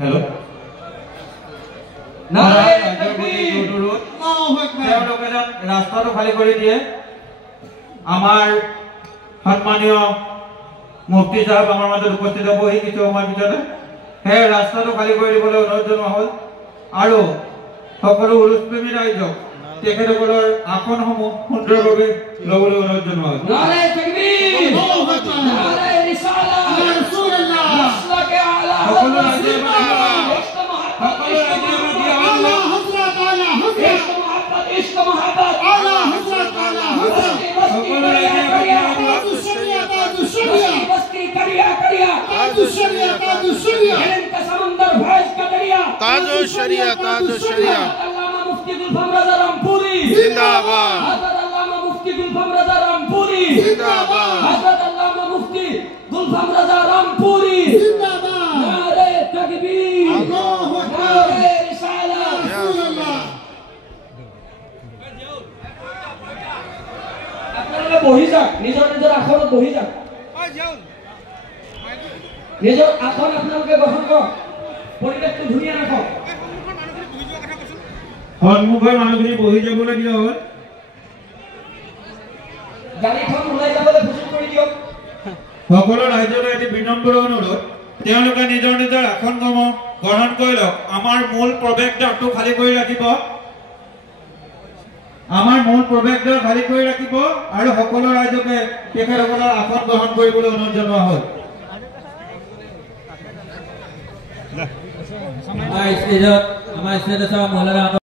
hello रास्ता तो खाली कर दिए सम्मानीय मुफ्ती साहब मध्य उपस्थित हबहि किछु समय पिछते रास्ता तो खाली कर दी अनुरोध जन हल और सकल उरुसप्रेमी राइजक आसन सुंदर लबले अनुरोध जन मुफ्ती गुलफाम रज़ा रामपुरी जिंदाबाद हज़रत अल्लामा मुफ्ती गुलफाम रज़ा रामपुरी जिंदाबाद हज़रत अल्लामा मुफ्ती गुलफाम रज़ा रामपुरी जिंदाबाद नारे तकबीर अल्लाहु अकबर नारे रिसालत या अल्लाह आपनारा बहि जाक निजर निजर आखरत बहि जाक निजर आखर आपनालोके ग्रहण करक परिवेशটো ধুনিয়া ৰাখক सम्मुखर मानुखिनि बहि जाबले दिया हल गाड़ीखन उলাই যাবলৈ সুযোগ কৰি দিয়ক সকল ৰাজ্যৰ এটি বিনম্ৰ অনুৰোধ তেওঁলোকে নিজৰ নিজৰ আসনসমূহ গ্ৰহণ কৰি লওক আমাৰ মূল প্ৰৱেশদ্বাৰটো খালি কৰি ৰাখিব আৰু সকল ৰাজ্যকে তেখেতসকলৰ আসন গ্ৰহণ কৰিবলৈ অনুৰোধ জনোৱা হ'ল আমাৰ ষ্টেজত মৌলানা